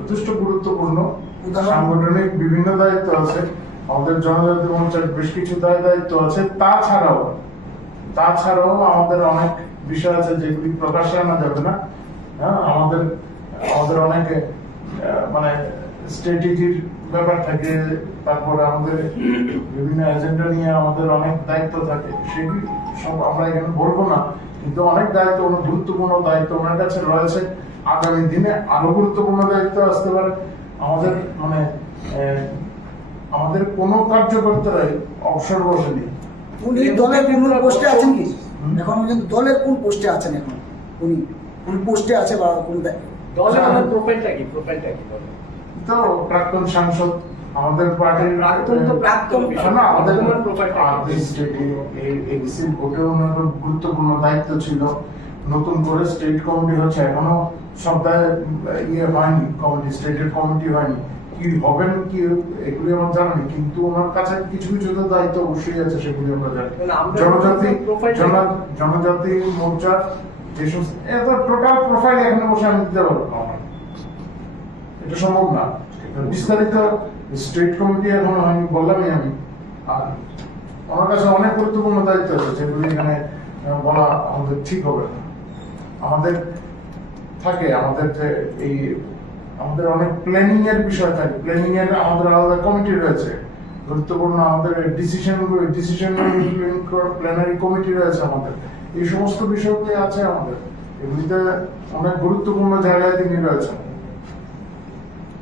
যথেষ্ট গুরুত্বপূর্ণ। সাংগঠনিক বিভিন্ন দায়িত্ব আছে, আমাদের জনজাতি মোর্চার বেশ কিছু দায়িত্ব আছে। তাছাড়াও আমাদের অনেক বিষয় আছে যেগুলি প্রকাশ্যে আনা যাবে না। আমাদের অনেক মানে স্ট্র্যাটেজির ব্যাপার থাকে, তারপরে আমাদের বিভিন্ন এজেন্ডা নিয়ে আমাদের অনেক দায়িত্ব থাকে, সেগুলি সব আমরা এখানে বলবো না, কিন্তু অনেক দায়িত্ব, অনেক গুরুত্বপূর্ণ দায়িত্ব ওনার কাছে রয়েছে। আগামী দিনে আরো গুরুত্বপূর্ণ দায়িত্ব আসতে পারে। আমাদের মানে আমাদের কোনো কার্যকর্তারাই অবসর বসেনি। উনি দলের কোন পোস্টে আছেন কি এখন পর্যন্ত? দলের কোন পোস্টে আছেন এখন? উনি কোন পোস্টে আছে বা কোন দলের আমার প্রোফাইলটা কি তো প্রাক্তন সাংসদ আমাদের পার্টির প্রাক্তন না, আমাদের প্রোফাইলটা এক্সিট ভোটে ওনার গুরুত্বপূর্ণ দায়িত্ব ছিল। নতুন করে স্টেট কমিটি হচ্ছে, এখনো সপ্তাহে ইয়ে হয়নি, কমিটি স্টেটের কমিটি হয়নি, কি হবেন কি এগুলি আমার জানা নেই, কিন্তু ওনার কাছে কিছু কিছু তো দায়িত্ব অবশ্যই আছে, সেগুলি আমরা জানি। জনজাতি মোর্চা যে সমস্ত টোটাল প্রোফাইল এখানে বসে আমি দিতে পারবো না, এটা সম্ভব না। বিস্তারিত স্টেট কমিটি এখন হয়নি বললামই আমি। আর ওনার কাছে অনেক গুরুত্বপূর্ণ দায়িত্ব আছে যেগুলি এখানে বলা আমাদের ঠিক হবে না। আমাদের থাকে আমাদের যে এই আমাদের অনেক প্ল্যানিং এর বিষয় থাকে, প্ল্যানিং এর আমাদের আলাদা কমিটি রয়েছে, গুরুত্বপূর্ণ আমাদের ডিসিশন প্ল্যানারি কমিটি রয়েছে আমাদের, এই সমস্ত বিষয়গুলি আছে আমাদের। এগুলিতে অনেক গুরুত্বপূর্ণ জায়গায় তিনি রয়েছেন।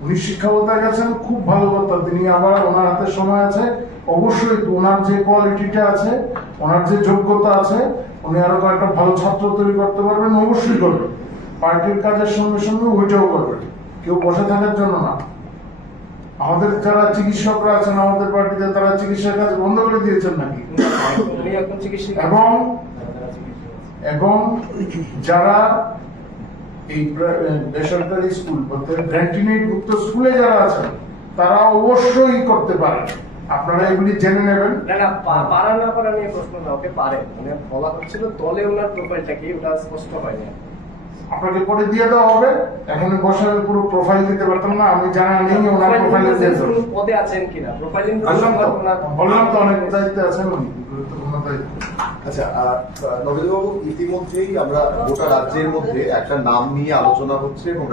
উনি শিক্ষকতা গেছেন, খুব ভালো কথা। তিনি আবার ওনার হাতে সময় আছে, অবশ্যই ওনার যে কোয়ালিটিটা আছে, ওনার যে যোগ্যতা আছে, উনি আরো কয়েকটা ভালো ছাত্র তৈরি করতে পারবেন, অবশ্যই করবেন। পার্টির কাজের সঙ্গে সঙ্গে ওইটাও করবেন, কেউ বসে থাকার জন্য না। আমাদের যারা চিকিৎসকরা আছেন আমাদের পার্টিতে, তারা চিকিৎসার কাজ বন্ধ করে দিয়েছেন নাকি? এবং যারা এই বেসরকারি স্কুল বলতে গ্র্যান্টিনেট মুক্ত স্কুলে যারা আছেন, তারা অবশ্যই করতে পারেন। আপনারা এগুলি জেনে নেবেন। পারা না পারা নিয়ে প্রশ্ন না, ওকে পারে, মানে বলা হচ্ছিল দলে ওনার প্রোফাইলটা কি, ওটা স্পষ্ট হয়নি। আপনাকে পরে দিয়ে দেওয়া হবে, এখন বসে পুরো প্রোফাইল দিতে পারতাম না, আমি জানা নেই ওনার প্রোফাইলে দিয়ে দেব। পদে আছেন কিনা প্রোফাইলিং বললাম তো অনেক দায়িত্বে আছেন উনি, গুরুত্বপূর্ণ দায়িত্ব। আচ্ছা, নবীনবাবু, ইতিমধ্যেই আমরা গোটা রাজ্যের মধ্যে একটা নাম নিয়ে আলোচনা হচ্ছে এবং